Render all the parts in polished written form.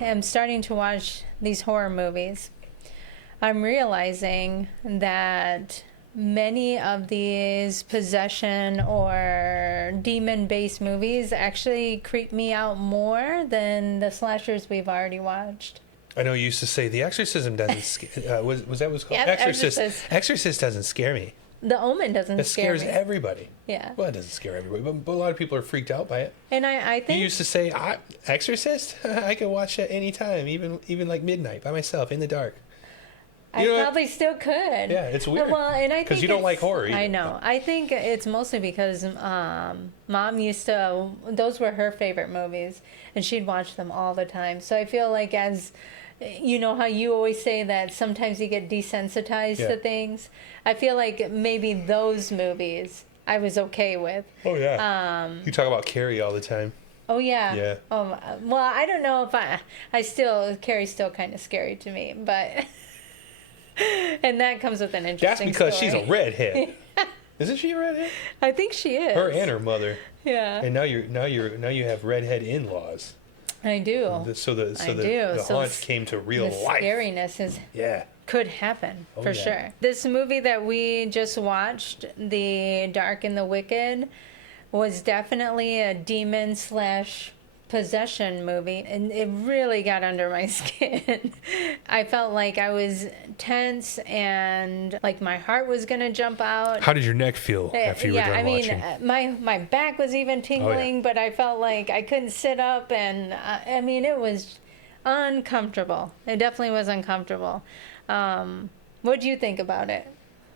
am starting to watch these horror movies, I'm realizing that many of these possession or demon-based movies actually creep me out more than the slashers we've already watched. I know you used to say The Exorcism doesn't scare... was that what's called? Yeah, Exorcist doesn't scare me. The Omen doesn't scare me. It scares everybody. Yeah. Well, it doesn't scare everybody, but a lot of people are freaked out by it. And I think... You used to say, Exorcist? I can watch it anytime, even like midnight by myself in the dark. I probably still could. Yeah, it's weird. Well, and I think because you don't like horror either. I know. I think it's mostly because Mom used to... Those were her favorite movies, and she'd watch them all the time. So I feel like as... You know how you always say that sometimes you get desensitized to things? I feel like maybe those movies I was okay with. Oh, yeah. You talk about Carrie all the time. Oh, yeah. Yeah. Well, I don't know if Carrie's still kind of scary to me, but... And that comes with an interesting That's because story. she's a redhead. Isn't she a redhead? I think she is. Her and her mother. Yeah. And now you have redhead in-laws. I do. The haunt came to real life. The scariness could happen for sure. This movie that we just watched, The Dark and the Wicked, was definitely a demon / possession movie, and it really got under my skin. I felt like I was tense and like my heart was gonna jump out. How did your neck feel after you were done watching? My back was even tingling, but I felt like I couldn't sit up, and it was uncomfortable. It definitely was uncomfortable. What do you think about it?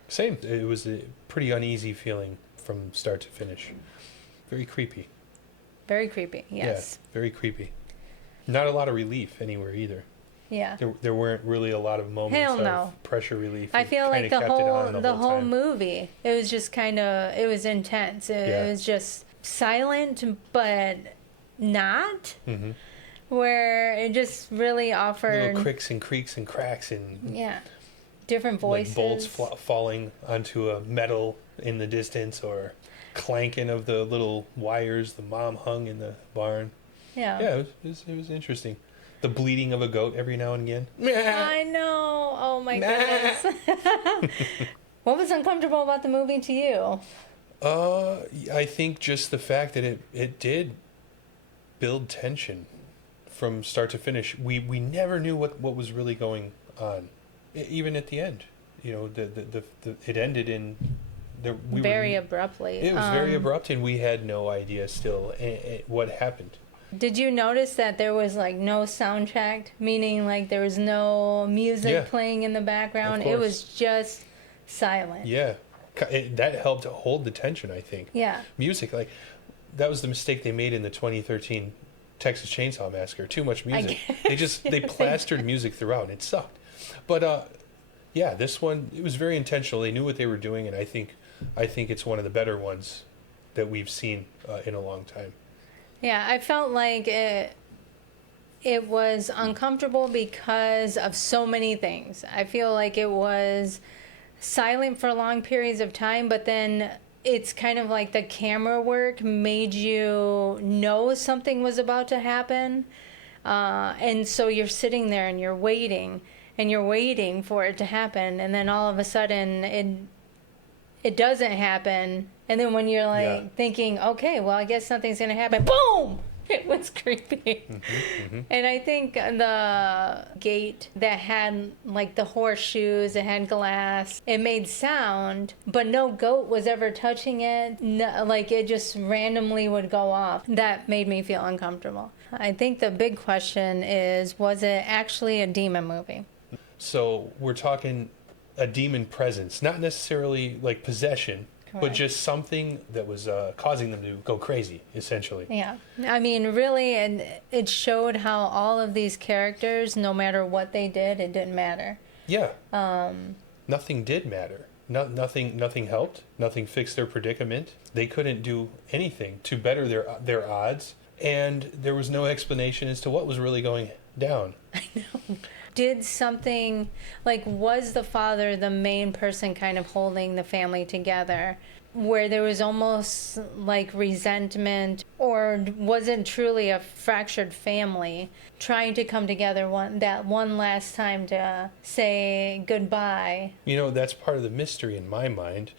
Same. It was a pretty uneasy feeling from start to finish. Very creepy. Very creepy, yes. Yeah, very creepy. Not a lot of relief anywhere either. Yeah. There weren't really a lot of moments of pressure relief. I feel like the whole movie, it was just it was intense. It was just silent, but not. Mm-hmm. Where it just really offered... Little cricks and creaks and cracks and... Yeah. Different voices. Like bolts falling onto a metal in the distance, or... clanking of the little wires the mom hung in the barn. Yeah, it was interesting. The bleating of a goat every now and again. I know. Oh my goodness. What was uncomfortable about the movie to you? I think just the fact that it did build tension from start to finish. We never knew what was really going on, even at the end. You know, it ended in. Very abruptly. It was very abrupt, and we had no idea still what happened. Did you notice that there was like no soundtrack, meaning like there was no music playing in the background? It was just silent. Yeah, that helped hold the tension, I think. Yeah. Music, like that was the mistake they made in the 2013 Texas Chainsaw Massacre. Too much music. They plastered music throughout, and it sucked. But this one, it was very intentional. They knew what they were doing, and I think it's one of the better ones that we've seen in a long time. Yeah, I felt like it was uncomfortable because of so many things. I feel like it was silent for long periods of time, but then it's kind of like the camera work made you know something was about to happen. And so you're sitting there and you're waiting for it to happen, and then all of a sudden it doesn't happen, and then when you're thinking, okay, well, I guess something's gonna happen, boom, it was creepy. Mm-hmm. And I think the gate that had like the horseshoes, it had glass, it made sound, but no goat was ever touching it. No, like it just randomly would go off. That made me feel uncomfortable. I think the big question is, was it actually a demon movie? So we're talking a demon presence, not necessarily like possession, correct, but just something that was causing them to go crazy, essentially. Yeah. I mean, really, and it showed how all of these characters, no matter what they did, it didn't matter. Yeah. Nothing did matter. Nothing helped. Nothing fixed their predicament. They couldn't do anything to better their odds, and there was no explanation as to what was really going down. I know. Did something, like, was the father the main person kind of holding the family together? where there was almost like resentment, or wasn't truly a fractured family trying to come together one last time to say goodbye. You know, that's part of the mystery in my mind,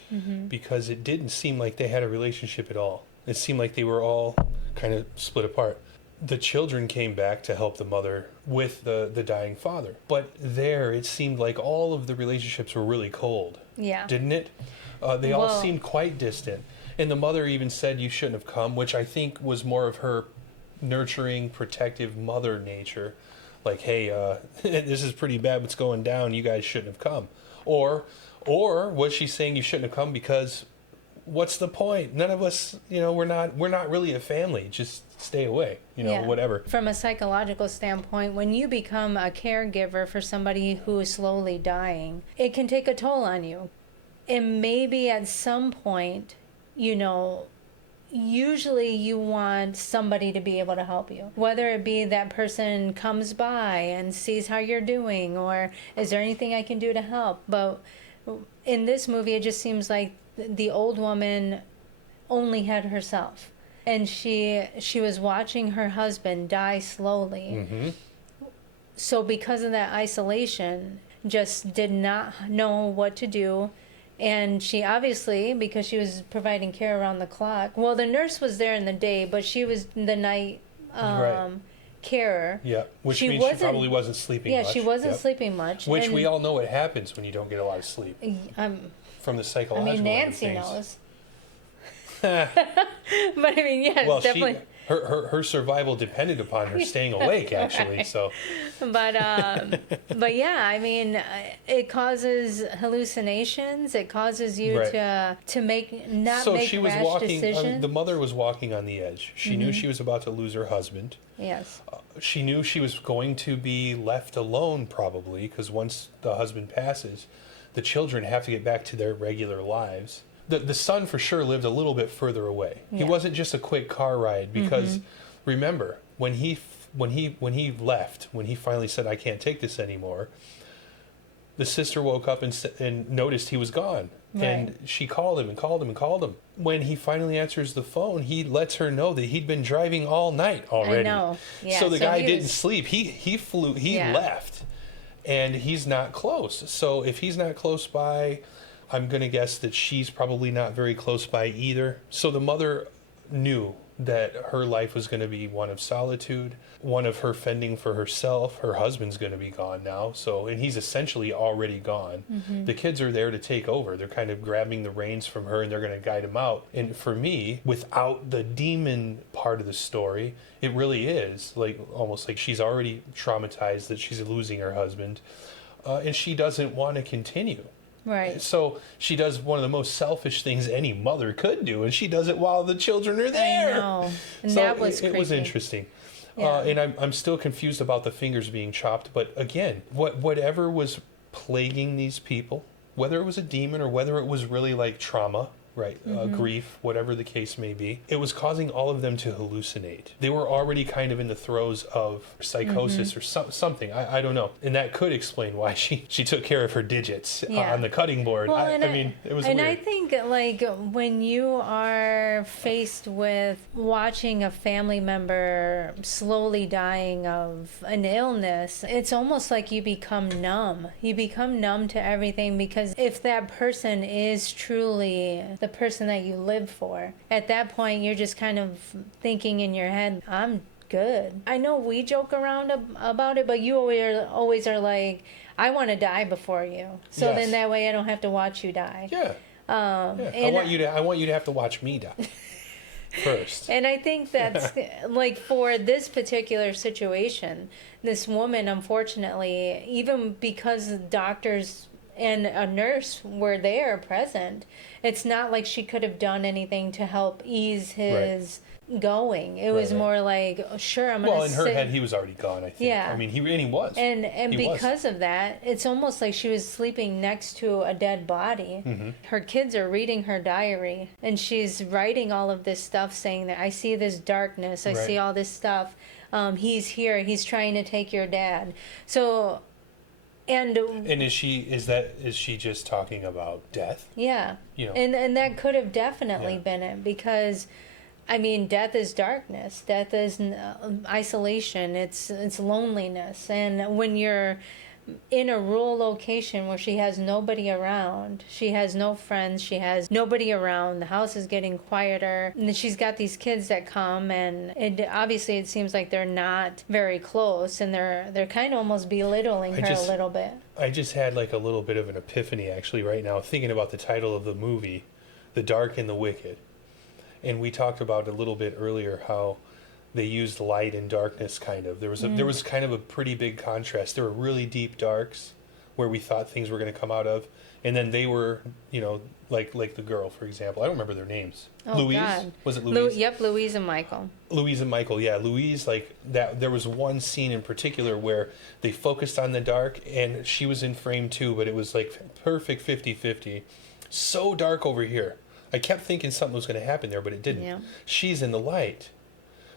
because it didn't seem like they had a relationship at all. It seemed like they were all kind of split apart. The children came back to help the mother with the dying father. But there, it seemed like all of the relationships were really cold. Yeah. Didn't it? They all seemed quite distant. And the mother even said, "You shouldn't have come," which I think was more of her nurturing, protective mother nature. Like, hey, this is pretty bad what's going down. You guys shouldn't have come. Or was she saying you shouldn't have come because what's the point? None of us, we're not really a family. Just stay away, whatever. From a psychological standpoint, when you become a caregiver for somebody who is slowly dying, it can take a toll on you. And maybe at some point, usually you want somebody to be able to help you. Whether it be that person comes by and sees how you're doing, or is there anything I can do to help? But in this movie, it just seems like the old woman only had herself. And she was watching her husband die slowly. Mm-hmm. So because of that isolation, just did not know what to do. And she obviously, because she was providing care around the clock, well, the nurse was there in the day, but she was the night carer. Yeah, which means she probably wasn't sleeping much. Yeah, she wasn't sleeping much. Which we all know what happens when you don't get a lot of sleep. From the psychological Nancy end of knows. But yes, definitely. Her survival depended upon her staying awake, actually. Right. So, but yeah, it causes hallucinations. It causes you to make rash decisions. The mother was walking on the edge. She knew she was about to lose her husband. Yes. She knew she was going to be left alone, probably, because once the husband passes, the children have to get back to their regular lives. The son for sure lived a little bit further away. Yeah. He wasn't just a quick car ride, because remember, when he left, when he finally said, "I can't take this anymore," the sister woke up and noticed he was gone. Right. And she called him and called him and called him. When he finally answers the phone, he lets her know that he'd been driving all night already. I know. Yeah. So the guy didn't sleep. He flew. He left, and he's not close. So if he's not close by, I'm going to guess that she's probably not very close by either. So the mother knew that her life was going to be one of solitude, one of her fending for herself. Her husband's going to be gone now, and he's essentially already gone. The kids are there to take over. They're kind of grabbing the reins from her, and they're going to guide him out. And for me, without the demon part of the story, it really is almost like she's already traumatized that she's losing her husband, and she doesn't want to continue. Right. So she does one of the most selfish things any mother could do, and she does it while the children are there. I know. And so that was creepy. It was interesting. Yeah. And I'm still confused about the fingers being chopped. But again, whatever was plaguing these people, whether it was a demon or whether it was really like trauma, right, grief, whatever the case may be, it was causing all of them to hallucinate. They were already kind of in the throes of psychosis or something. I don't know. And that could explain why she took care of her digits on the cutting board. Well, it was and weird. I think when you are faced with watching a family member slowly dying of an illness, it's almost like you become numb. You become numb to everything, because if that person is truly the person that you live for, at that point you're just kind of thinking in your head, I'm good. I know we joke around about it, but you always are like, I want to die before you, so yes. then that way I don't have to watch you die. Yeah. I want you to have to watch me die first. And I think that's for this particular situation, this woman, unfortunately, even because doctors and a nurse were there present, it's not like she could have done anything to help ease his going. It was more like, sure, I'm going to Well, in her head, he was already gone, I think. Yeah. He was. And because of that, it's almost like she was sleeping next to a dead body. Her kids are reading her diary, and she's writing all of this stuff, saying that I see this darkness, I see all this stuff. He's here, he's trying to take your dad. So And And is she just talking about death? yeah, You know. and that could have definitely Yeah. been it, because I mean, death is darkness. Death is isolation. It's loneliness. And when you're in a rural location where she has nobody around, she has no friends, she has nobody around, the house is getting quieter, and then she's got these kids that come, and it seems like they're not very close, and they're kind of almost belittling her a little bit. I just had like a little bit of an epiphany actually right now, thinking about the title of the movie, The Dark and the Wicked. And we talked about a little bit earlier how they used light and darkness kind of. There was kind of a pretty big contrast. There were really deep darks where we thought things were going to come out of, and then they were, like the girl, for example. I don't remember their names. Oh, Louise? God. Was it Louise? Yep, Louise and Michael. Louise and Michael, yeah. Louise, like that. There was one scene in particular where they focused on the dark, and she was in frame too, but it was like perfect 50-50. So dark over here. I kept thinking something was going to happen there, but it didn't. Yeah. She's in the light.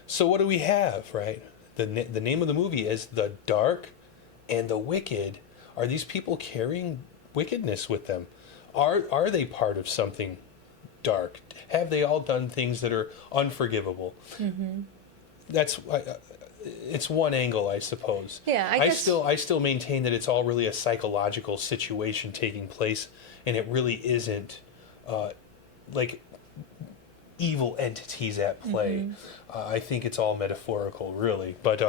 So what do we have, right? The name of the movie is The Dark and the Wicked. Are these people carrying wickedness with them? Are they part of something dark? Have they all done things that are unforgivable? Mm-hmm. It's one angle, I suppose. Yeah, I still maintain that it's all really a psychological situation taking place, and it really isn't like evil entities at play. Mm-hmm. I think it's all metaphorical, really. But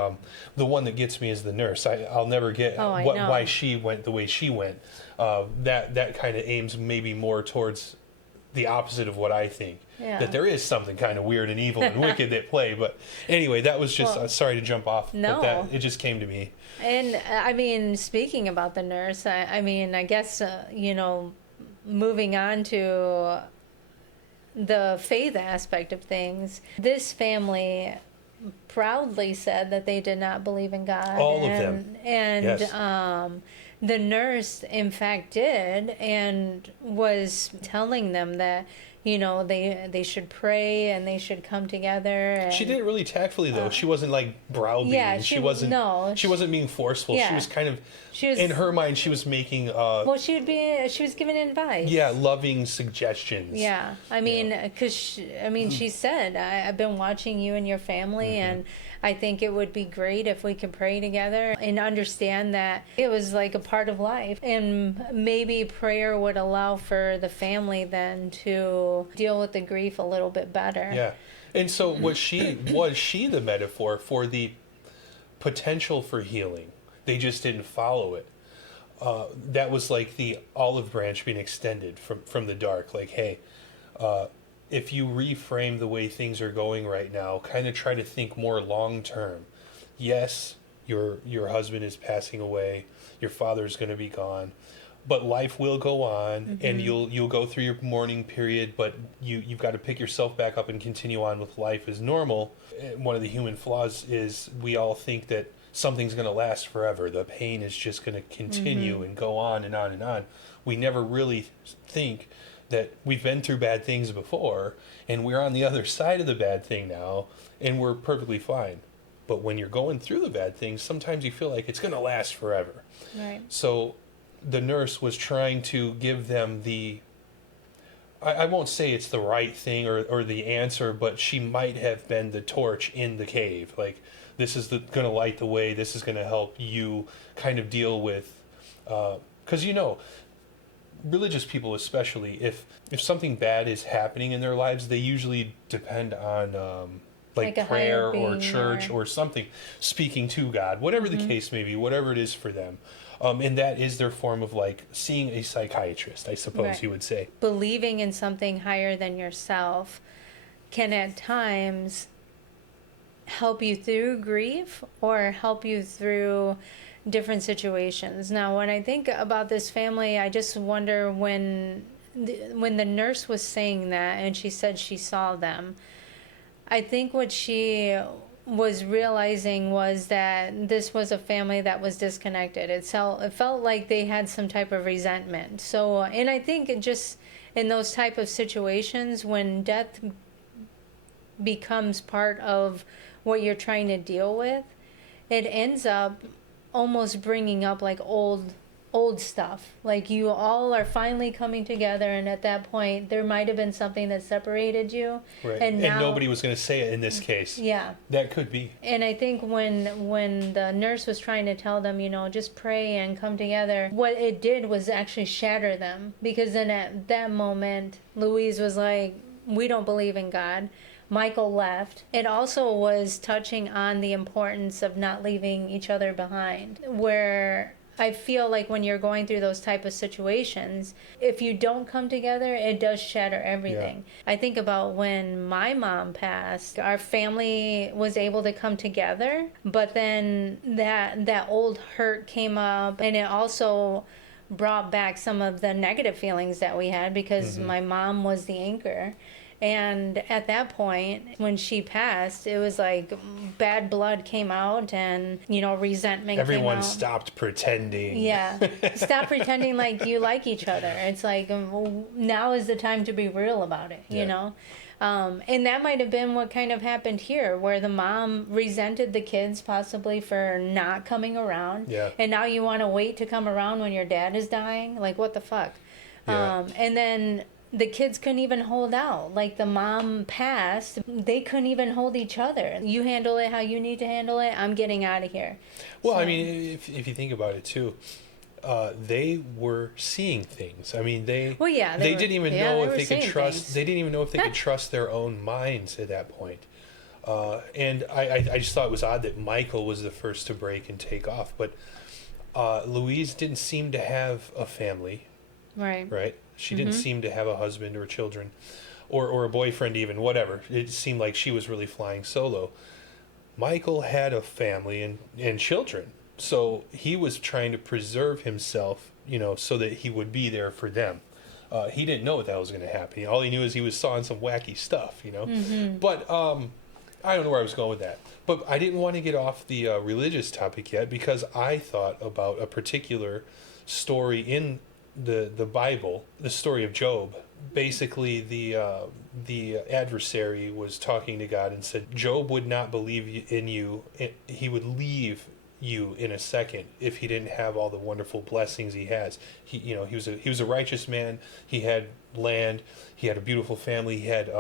the one that gets me is the nurse. I'll never get why she went the way she went. That kind of aims maybe more towards the opposite of what I think. Yeah. That there is something kind of weird and evil and wicked at play. But anyway, that was just, sorry to jump off. No. But it just came to me. And I mean, speaking about the nurse, I guess, moving on to the faith aspect of things, this family proudly said that they did not believe in God. All of them. And yes. The nurse, in fact, did, and was telling them that, they should pray and they should come together. And, she did it really tactfully, though. She wasn't like browbeating. Yeah, she wasn't being forceful. Yeah. She was kind of, in her mind, she was making. She was giving advice. Yeah, loving suggestions. Yeah, I mean, because she said, I've been watching you and your family, mm-hmm. and I think it would be great if we could pray together and understand that it was like a part of life. And maybe prayer would allow for the family then to deal with the grief a little bit better. Yeah. And so was she the metaphor for the potential for healing? They just didn't follow it. That was like the olive branch being extended from the dark. Like, hey, if you reframe the way things are going right now, kind of try to think more long term. Yes, your husband is passing away, your father's going to be gone, but life will go on, mm-hmm. and you'll go through your mourning period, but you've got to pick yourself back up and continue on with life as normal. One of the human flaws is we all think that something's going to last forever. The pain is just going to continue, mm-hmm. and go on and on and on. We never really think that we've been through bad things before, and we're on the other side of the bad thing now, and we're perfectly fine. But when you're going through the bad things, sometimes you feel like it's going to last forever. Right. So the nurse was trying to give them I won't say it's the right thing or the answer, but she might have been the torch in the cave. Like, this is going to light the way. This is going to help you kind of deal with, because religious people especially, if something bad is happening in their lives, they usually depend on like prayer or church or something, speaking to God, whatever mm-hmm. the case may be, whatever it is for them. And that is their form of like seeing a psychiatrist, I suppose, right. You would say. Believing in something higher than yourself can at times help you through grief or help you through different situations. Now, when I think about this family, I just wonder when the nurse was saying that and she said she saw them, I think what she was realizing was that this was a family that was disconnected. It felt like they had some type of resentment. So, and I think it just in those type of situations when death becomes part of what you're trying to deal with, it ends up almost bringing up like old old stuff. Like, you all are finally coming together, and at that point there might have been something that separated you, Right. and now, nobody was going to say it in this case. yeah. That could be. And I think when the nurse was trying to tell them, just pray and come together, what it did was actually shatter them. Because then at that moment, Louise was like, we don't believe in God. Michael left. It also was touching on the importance of not leaving each other behind, where I feel like when you're going through those type of situations, if you don't come together, it does shatter everything. Yeah. I think about when my mom passed, our family was able to come together, but then that old hurt came up, and it also brought back some of the negative feelings that we had, because my mom was the anchor. And at that point, when she passed, it was like bad blood came out, and, resentment Everyone came out. stopped pretending. Yeah. Stop pretending like you like each other. It's like, now is the time to be real about it, you know? And that might have been what kind of happened here, where the mom resented the kids possibly for not coming around. Yeah. And now you want to wait to come around when your dad is dying? Like, what the fuck? Yeah. And then the kids couldn't even hold out. Like, the mom passed, they couldn't even hold each other. You handle it how you need to handle it. I'm getting out of here. Well, I mean, if you think about it too, they were seeing things. I mean, they didn't even know if they could trust. Things. They didn't even know if they could trust their own minds at that point. And I just thought it was odd that Michael was the first to break and take off, but Louise didn't seem to have a family. Right. Right. She didn't seem to have a husband or children, or a boyfriend even, whatever. It seemed like she was really flying solo. Michael had a family and children, so he was trying to preserve himself, so that he would be there for them. He didn't know that was going to happen. All he knew is he was sawing some wacky stuff, But I don't know where I was going with that. But I didn't want to get off the religious topic yet, because I thought about a particular story in the Bible, the story of Job. Basically, the adversary was talking to God and said Job would not believe in you. He would leave you in a second if he didn't have all the wonderful blessings he has. He was a righteous man. He had land. He had a beautiful family. He had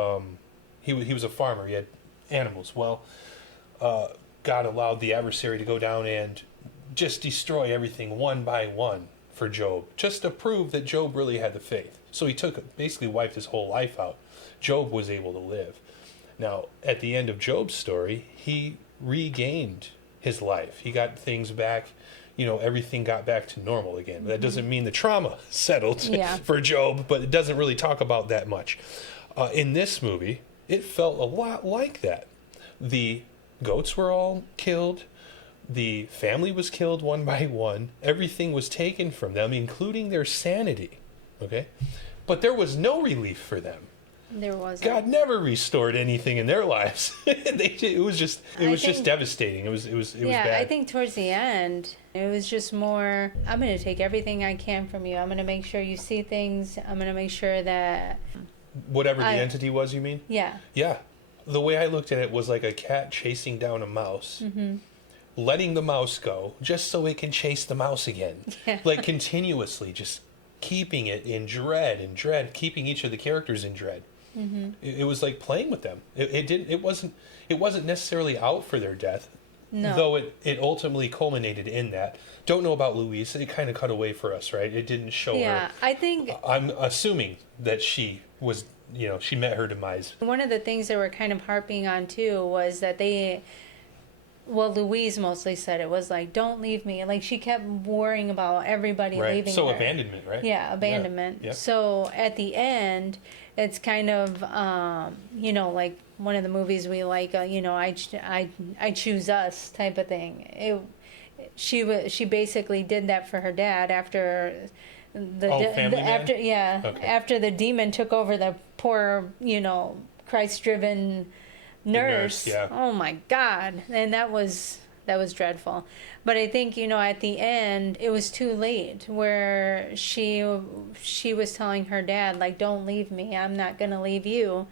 he was a farmer. He had animals. Well, God allowed the adversary to go down and just destroy everything one by one for Job, just to prove that Job really had the faith. So he basically wiped his whole life out. Job was able to live. Now, at the end of Job's story, he regained his life. He got things back, everything got back to normal again. That doesn't mean the trauma settled for Job, but it doesn't really talk about that much. In this movie, it felt a lot like that. The goats were all killed. The family was killed one by one. Everything was taken from them, including their sanity. Okay? But there was no relief for them. There wasn't. God never restored anything in their lives. It was just devastating. It was bad. I think towards the end, it was just more, I'm going to take everything I can from you. I'm going to make sure you see things. I'm going to make sure that... Whatever the entity was, you mean? Yeah. Yeah. The way I looked at it was like a cat chasing down a mouse. Letting the mouse go just so it can chase the mouse again. Yeah. Like, continuously, just keeping it in dread and dread, keeping each of the characters in dread. It was like playing with them. It wasn't necessarily out for their death. No. Though it ultimately culminated in that. Don't know about Louise. It kind of cut away for us, right? It didn't show her. Yeah, I think... I'm assuming that she was, she met her demise. One of the things they were kind of harping on, too, was that Louise mostly said it was like, don't leave me. Like, she kept worrying about everybody leaving her. Abandonment, right? Yeah, abandonment. Yeah. So at the end, it's kind of, like one of the movies we like, I choose us type of thing. She basically did that for her dad after after the demon took over the poor, Christ-driven nurse. Yeah. Oh my God. And that was dreadful. But I think, at the end, it was too late, where she was telling her dad, like, don't leave me. I'm not going to leave you.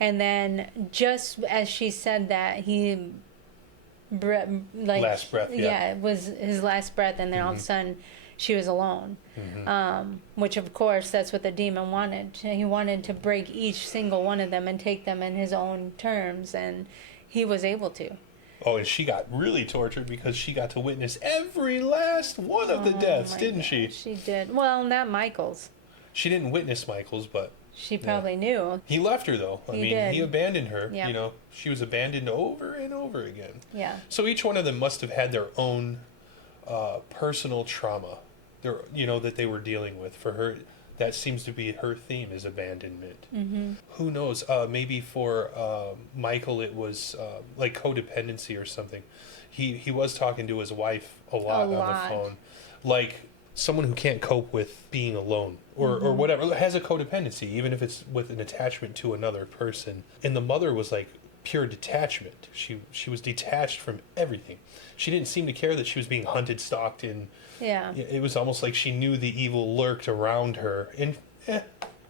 And then just as she said that, last breath. Yeah, it was his last breath. And then all of a sudden she was alone. Which of course that's what the demon wanted. He wanted to break each single one of them and take them in his own terms, and he was able to. Oh, and she got really tortured because she got to witness every last one of the deaths, didn't she? She did. Well, not Michael's. She didn't witness Michael's, but she probably knew. He left her, though. He abandoned her. Yeah. You know, she was abandoned over and over again. Yeah. So each one of them must have had their own personal trauma, that they were dealing with. For her, that seems to be her theme, is abandonment. Mm-hmm. Who knows? Maybe for Michael, it was like codependency or something. He was talking to his wife a lot on the phone, like someone who can't cope with being alone or whatever, has a codependency, even if it's with an attachment to another person. And the mother was like pure detachment. She was detached from everything. She didn't seem to care that she was being hunted, stalked, and it was almost like she knew the evil lurked around her. And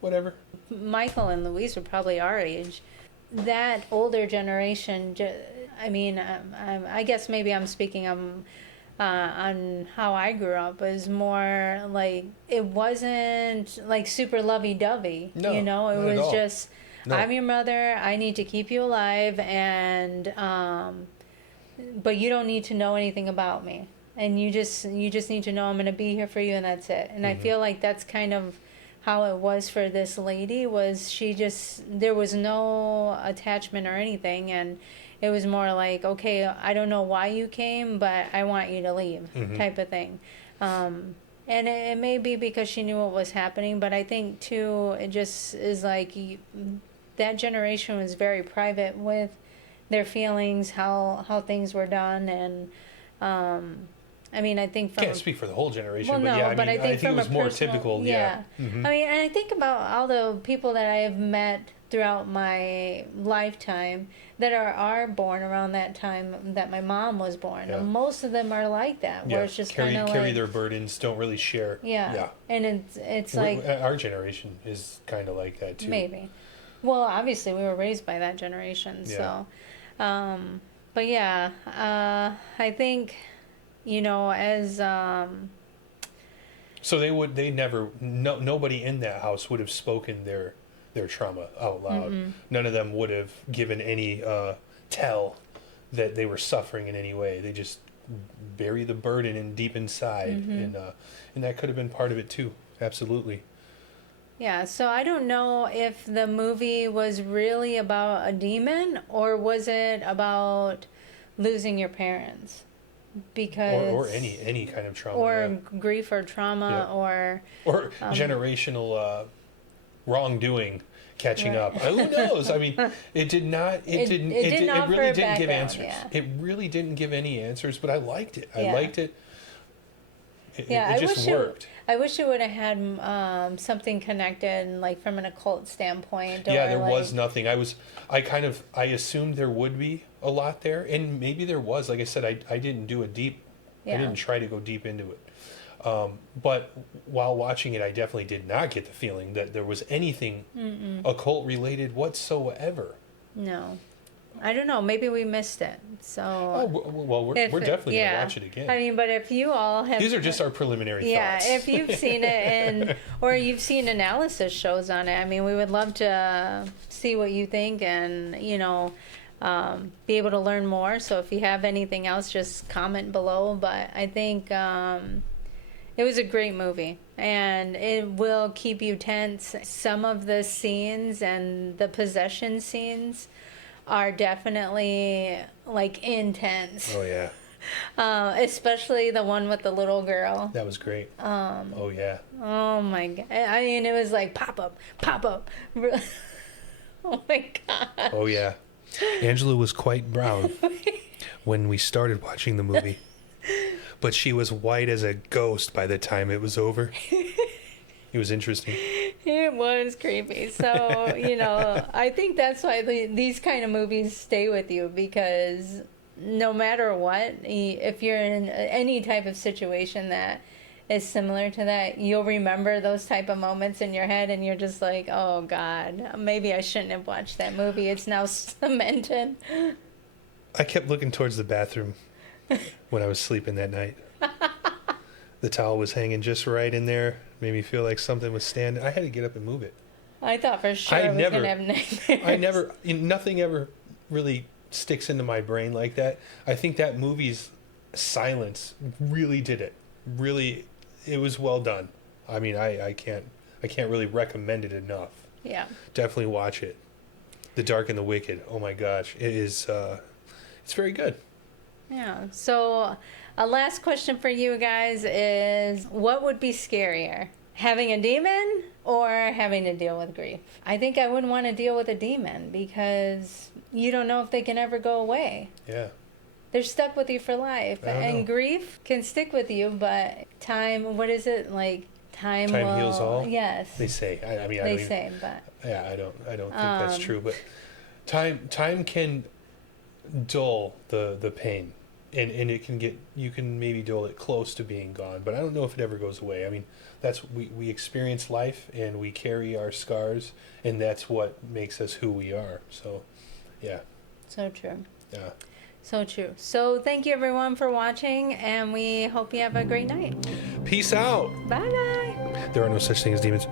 whatever. Michael and Louise were probably our age. That older generation, I guess maybe I'm speaking on how I grew up, was more like, it wasn't like super lovey-dovey. No, it was all. just, no. I'm your mother, I need to keep you alive, and but you don't need to know anything about me, and you just need to know I'm going to be here for you, and that's it. And I feel like that's kind of how it was for this lady. Was there was no attachment or anything, and it was more like, okay, I don't know why you came, but I want you to leave, type of thing. And it may be because she knew what was happening, but I think, too, it just is like that generation was very private with their feelings, how things were done. And, I think from... Can't speak for the whole generation, well, but no, I think it was more personal, typical. Yeah. Mm-hmm. And I think about all the people that I have met throughout my lifetime that are born around that time that my mom was born. And most of them are like that, where it's just kind of like... carry their burdens, don't really share. Yeah. And it's like... Our generation is kind of like that, too. Maybe. Well, obviously, we were raised by that generation, so... but yeah, I think, as... So nobody in that house would have spoken their trauma out loud. None of them would have given any tell that they were suffering in any way. They just bury the burden in deep inside, and that could have been part of it too. Absolutely. Yeah, so I don't know if the movie was really about a demon, or was it about losing your parents? Because or any kind of trauma, or grief or trauma, or generational wrongdoing catching up. Who knows? It did not. It really didn't give answers. Yeah. It really didn't give any answers, but I liked it. I liked it. It just worked. I wish it would have had something connected, like from an occult standpoint. There was nothing. I assumed there would be a lot there, and maybe there was. Like I said, I didn't do a deep. I didn't try to go deep into it. But while watching it, I definitely did not get the feeling that there was anything occult related whatsoever. No. I don't know. Maybe we missed it. So. We're definitely going to watch it again. But if you all have... These are just our preliminary thoughts. Yeah, if you've seen it or you've seen analysis shows on it, we would love to see what you think and, be able to learn more. So if you have anything else, just comment below. But I think it was a great movie, and it will keep you tense. Some of the scenes and the possession scenes are definitely like intense. Oh yeah. Especially the one with the little girl. That was great. Oh yeah. Oh my god. It was like pop up. Oh my god. Oh yeah. Angela was quite brown when we started watching the movie, but she was white as a ghost by the time it was over. It was interesting. It was creepy. So, I think that's why these kind of movies stay with you, because no matter what, if you're in any type of situation that is similar to that, you'll remember those type of moments in your head, and you're just like, oh God, maybe I shouldn't have watched that movie. It's now cemented. I kept looking towards the bathroom when I was sleeping that night. The towel was hanging just right in there. Made me feel like something was standing. I had to get up and move it. I thought for sure I was going to have nightmares. Nothing ever really sticks into my brain like that. I think that movie's silence really did it. Really, it was well done. I mean, I can't really recommend it enough. Yeah. Definitely watch it. The Dark and the Wicked. Oh my gosh, it is. It's very good. Yeah. So, a last question for you guys is, what would be scarier? Having a demon or having to deal with grief? I think I wouldn't want to deal with a demon because you don't know if they can ever go away. Yeah. They're stuck with you for life. And know. grief can stick with you, but time, what is it? Like, time will, heals all? Yes. They say. I mean, they say, but. Yeah, I don't think that's true. But time can dull the pain. And it can you can maybe dull it close to being gone, but I don't know if it ever goes away. I mean, we experience life and we carry our scars, and that's what makes us who we are. So, yeah. So true. Yeah. So true. So thank you everyone for watching, and we hope you have a great night. Peace out. Bye bye. There are no such things as demons.